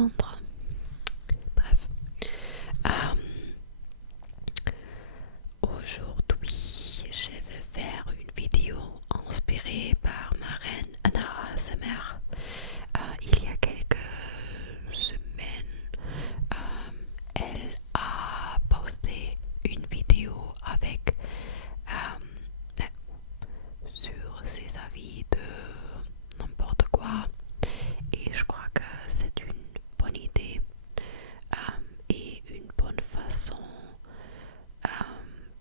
entendre. Bref. Aujourd'hui, je vais faire une vidéo inspirée par ma reine Anna ASMR. Il y a quelques semaines, elle a posté une vidéo avec sur ses avis de n'importe quoi, et je crois que c'est une bonne idée et une bonne façon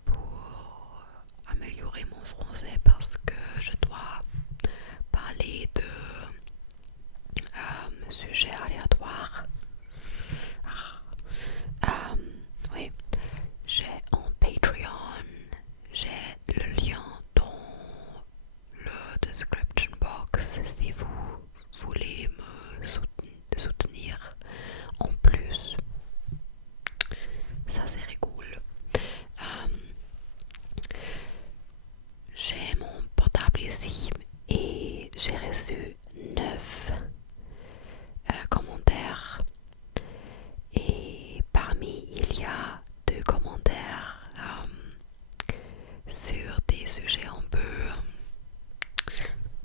pour améliorer mon français, parce que je dois parler de sujets aléatoires. Oui, j'ai un Patreon, j'ai le lien dans le description box si vous voulez me soutenir en plus. Ça serait cool. J'ai mon portable ici et j'ai reçu 9 commentaires, et parmi il y a 2 commentaires sur des sujets un peu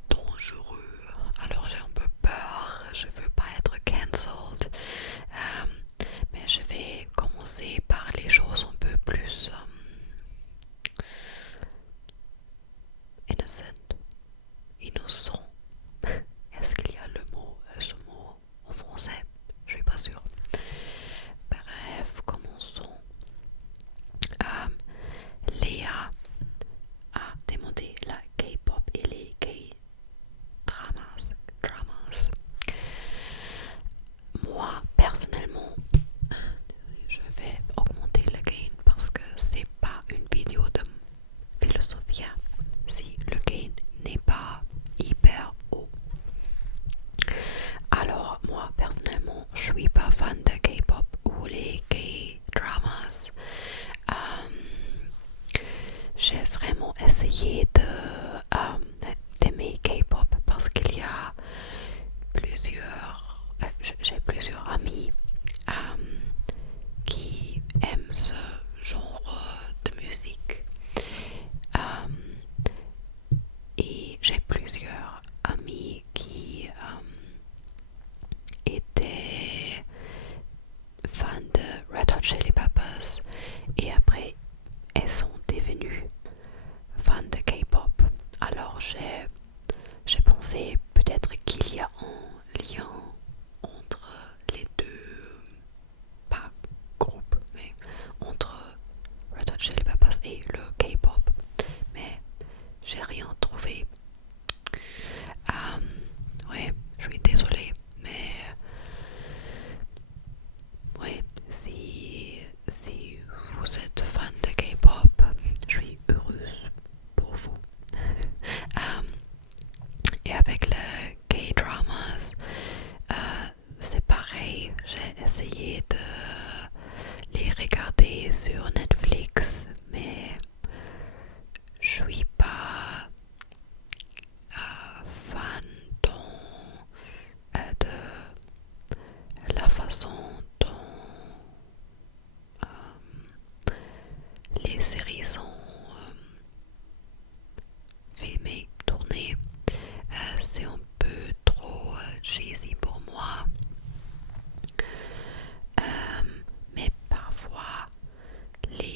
dangereux. Alors j'ai un peu peur, je veux pas être cancelled, mais je vais commencer par les choses un peu plus innocent. Est-ce qu'il y a ce mot en français? Je suis pas sûre. Bref, commençons. Léa a demandé la K-pop et les K-dramas. Moi, personnellement, je vais augmenter le gain parce que c'est pas une vidéo de philosophie si le gain n'est pas hyper haut. Alors, moi, personnellement, je suis pas fan de K-pop ou les K-dramas. J'ai vraiment essayé d'aimer K-pop parce qu'il y a j'ai plusieurs amis qui aiment ce genre de musique, et j'ai plusieurs amis qui étaient fans de Red Hot Chili Peppers et après elles sont devenues fans de K-pop. Alors j'ai pensé peut-être qu'il y a un lien entre les deux, pas groupes, mais entre Red Hot Chili Peppers et le K-pop, mais j'ai rien trouvé. Ouais, je suis désolée, mais ouais, si vous êtes fan de K-pop, je suis heureuse pour vous. Et avec le K-dramas, c'est pareil. J'ai essayé de les regarder sur Netflix, mais je suis pas fan de la façon dont les séries sont filmées, tournées. C'est un peu trop cheesy pour moi. Mais parfois, les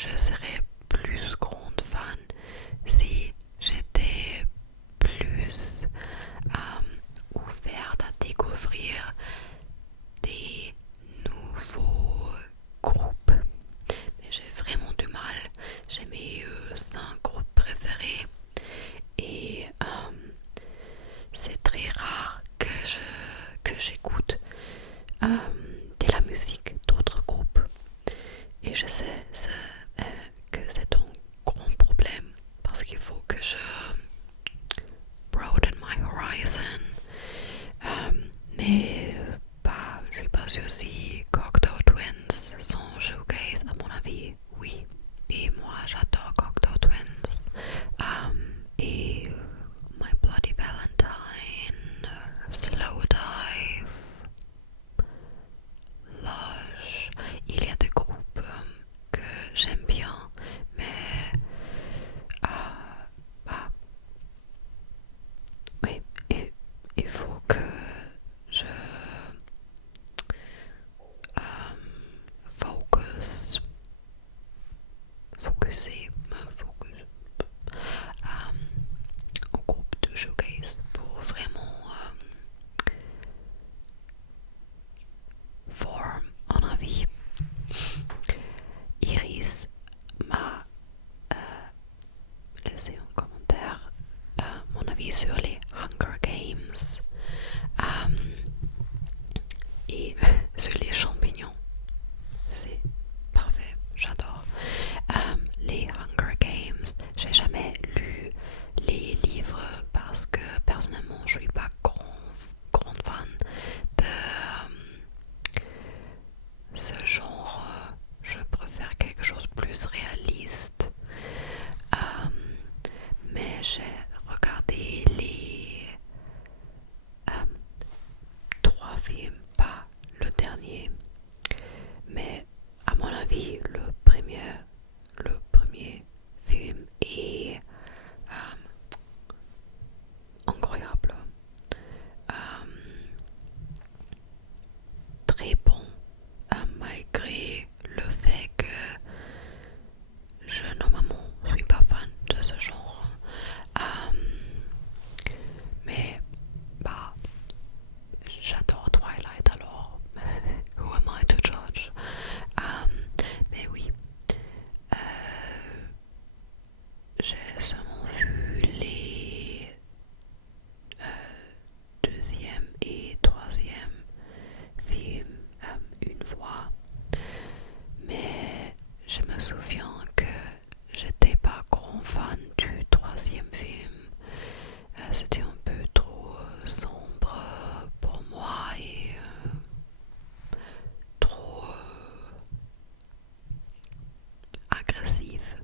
je serais plus grande fan si j'étais plus ouverte à découvrir des nouveaux groupes. Mais j'ai vraiment du mal. J'ai mes 5 groupes préférés et c'est très rare que j'écoute de la musique d'autres groupes. Et je sais que c'est un grand problème parce qu'il faut que je broaden my horizon. Mais je suis pas sûre si Cocteau Twins sont showcase, à mon avis, oui. Et moi j'adore Cocteau Twins. Et My Bloody Valentine, Slow Dive, Lush. Il y a des groupes que j'aime bien, mais oui, il faut que je focus, me focus au groupe de showcase pour vraiment form en avis. Iris m'a laissé un commentaire mon avis sur les Hunger Games et sur les champignons. C'est parfait, j'adore. Les Hunger Games, j'ai jamais lu les livres parce que personnellement je suis pas grande fan de ce genre. Je préfère quelque chose de plus réaliste. Mais j'ai regardé les 3 films, pas le dernier. Mais à mon avis, le premier film est incroyable. Très bon, malgré le fait que je normalement suis pas fan de ce genre. Mais j'adore Twilight, alors who am I to judge? Mais oui, j'ai seulement vu les deuxième et troisième films une fois, mais je me souviens que j'étais pas grand fan du troisième film. C'était un peu trop sombre pour moi et trop agressif.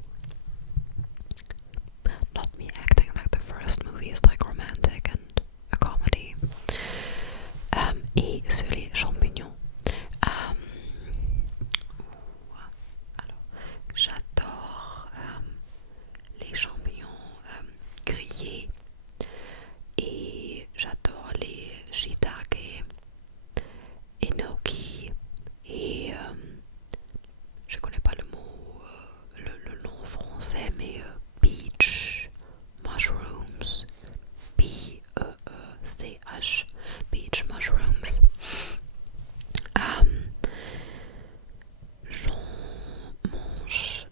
Not me acting like the first movie is like romantic and a comedy. Et sur les champignons. Alors, j'adore les champignons grillés et j'adore les shiitake, enoki et je connais pas le mot, le nom français, mais beach mushrooms, B-E-E-C-H, beach mushrooms. J'en mange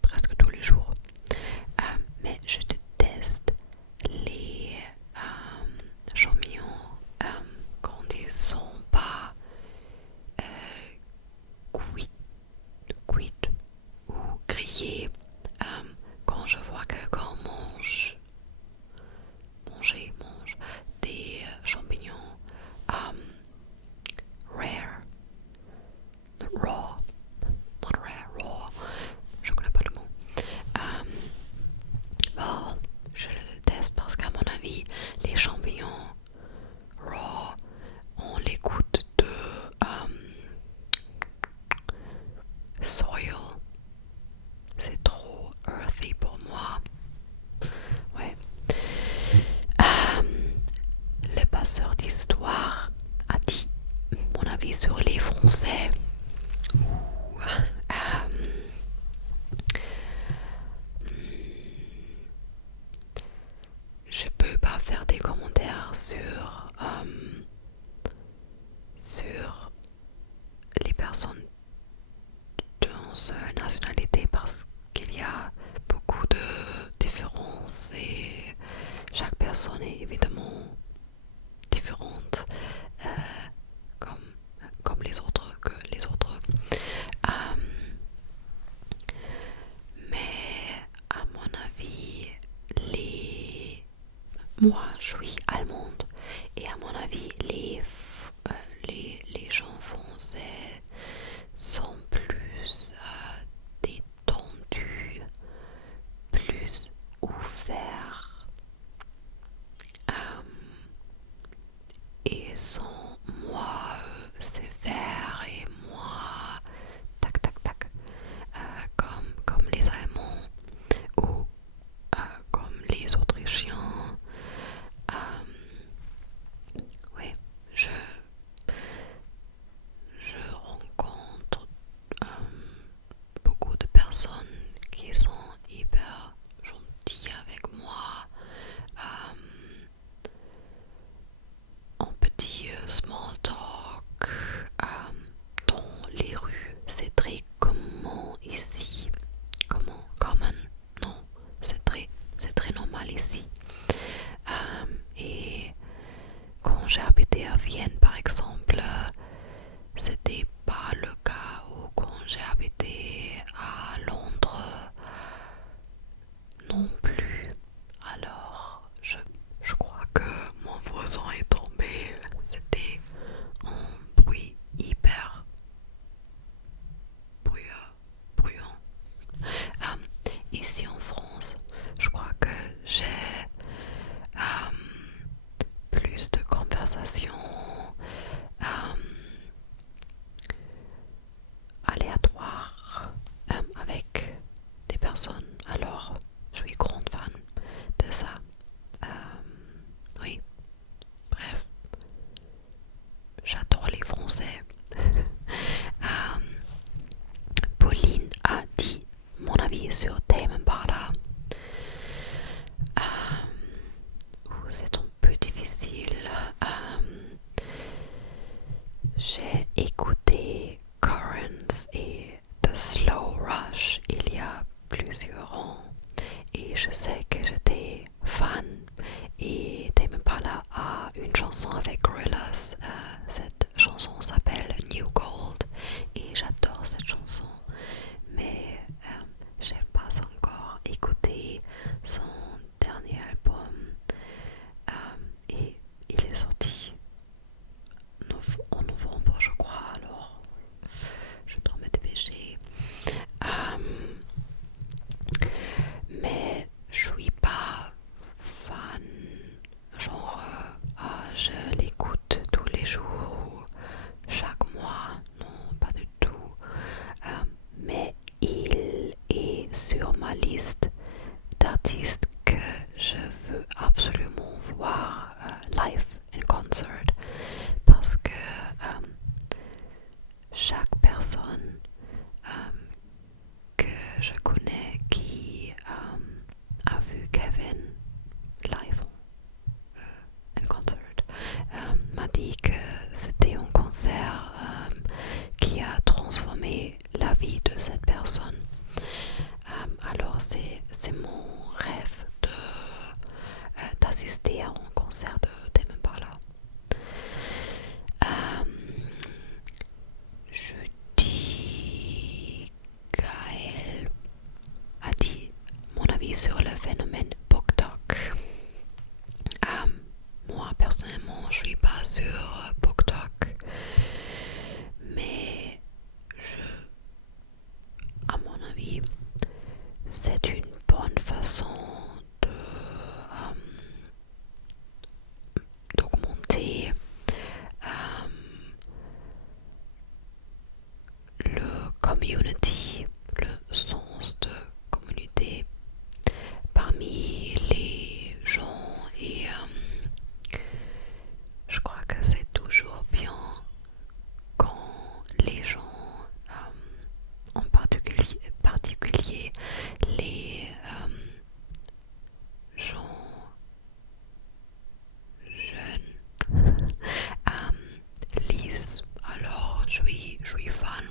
presque tous les jours, mais je déteste les champignons quand ils sont pas cuits ou grillés. Quand je vois quelqu'un mange des champignons raw, not rare, raw, je connais pas le mot. Je le déteste parce qu'à mon avis, les champignons raw ont les goûts de soil. C'est trop moi, je suis allemande et à mon avis, les gens français sont plus détendus, plus ouverts et sont moins sévères et moins tac tac tac comme les Allemands ou comme les Autrichiens. Oui, je, je rencontre beaucoup de personnes qui sont hyper gentilles avec moi. En petit small talk dans les rues, c'est très commun ici. Common? Non, c'est très normal ici. Et quand j'ai habité à Vienne, par exemple, c'était pas le cas. Ou quand j'ai habité à Londres, non plus. Alors, je crois que mon voisin est tombé. C'était un bruit hyper bruyant. Ici en France, je crois que j'ai plus de conversations aléatoires avec des personnes. Alors, je suis grande fan de ça. Oui, bref, j'adore les Français. Pauline a dit mon avis sur Tame Impala. C'est un peu difficile. J'ai écouté Currents et The Slow Rush il y a plusieurs ans et je sais que j'étais fan et Tame Impala a une chanson avec Gorillaz. Cette chanson s'appelle New Gold et j'adore cette chanson, mais j'ai pas encore écouté son dernier album et il est sorti en novembre, je crois, alors je dois me dépêcher. Mais je suis pas fan, genre je l'écoute tous les jours ou chaque mois, non, pas du tout. Mais il est sur ma liste d'artistes que je veux absolument voir live in concert parce que chaque personne que je connais qui a vu Kevin live in concert m'a dit que c'était un concert qui a transformé la vie de cette personne. Alors c'est mon rêve d'assister à un concert de Tame Impala. Jeudi, Gaël a dit mon avis sur le phénomène BookTok. Moi personnellement je suis pas sur BookTok, mais à mon avis c'est une bonne façon de d'augmenter le community, le sens de communauté parmi les gens et je crois que c'est toujours bien quand les gens, en particulier les gens jeunes, lisent. Alors je suis fan.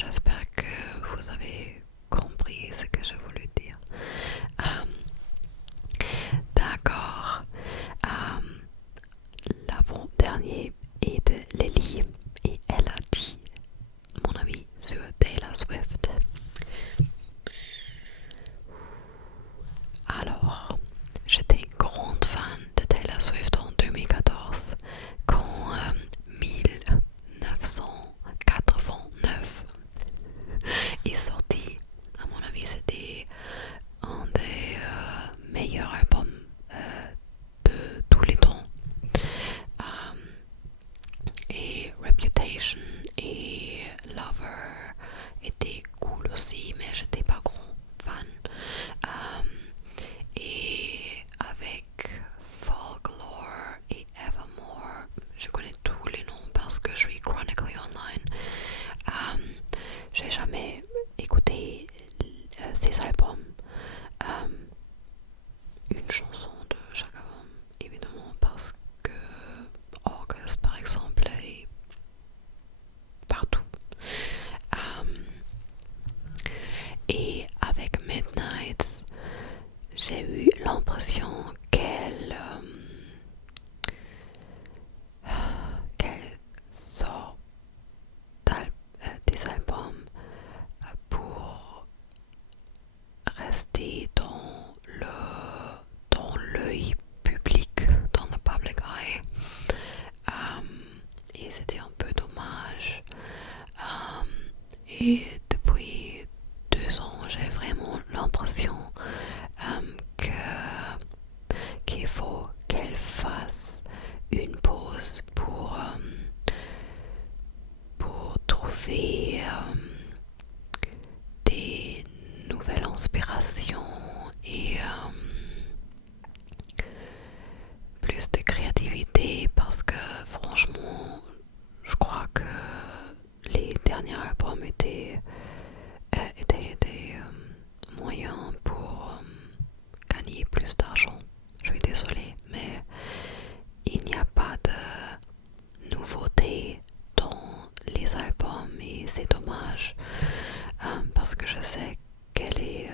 j'espère que vous avez compris ce que je voulais dire. D'accord. L'avant-dernier est de Lily et elle a dit mon avis sur Taylor Swift. Alors, j'étais une grande fan de Taylor Swift en 2014 quand 1989 est sorti. À mon avis, c'était un des meilleurs albums de tous les temps. Et Reputation et Lover étaient cool aussi, mais j'étais pas grand fan. Et avec Folklore et Evermore, je connais tous les noms parce que je suis chronically online. J'ai jamais écouté ces albums. Une chanson de chaque album, évidemment, parce que August, par exemple, est partout. Et avec Midnight, j'ai eu l'impression qu'elle sort des albums pour rester dans l'œil public, dans le public eye. Et c'était un peu dommage. Et depuis 2 ans, j'ai vraiment l'impression qu'il faut qu'elle fasse une pause pour trouver des nouvelles inspirations et plus de créativité parce que franchement je crois que les derniers albums étaient des moyens pour gagner plus d'argent. Je suis désolée, mais il n'y a pas de nouveauté dans les albums et c'est dommage parce que je sais qu'elle est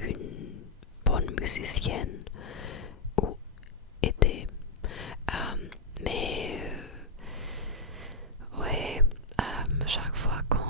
une bonne musicienne ou était, mais ouais, chaque fois quand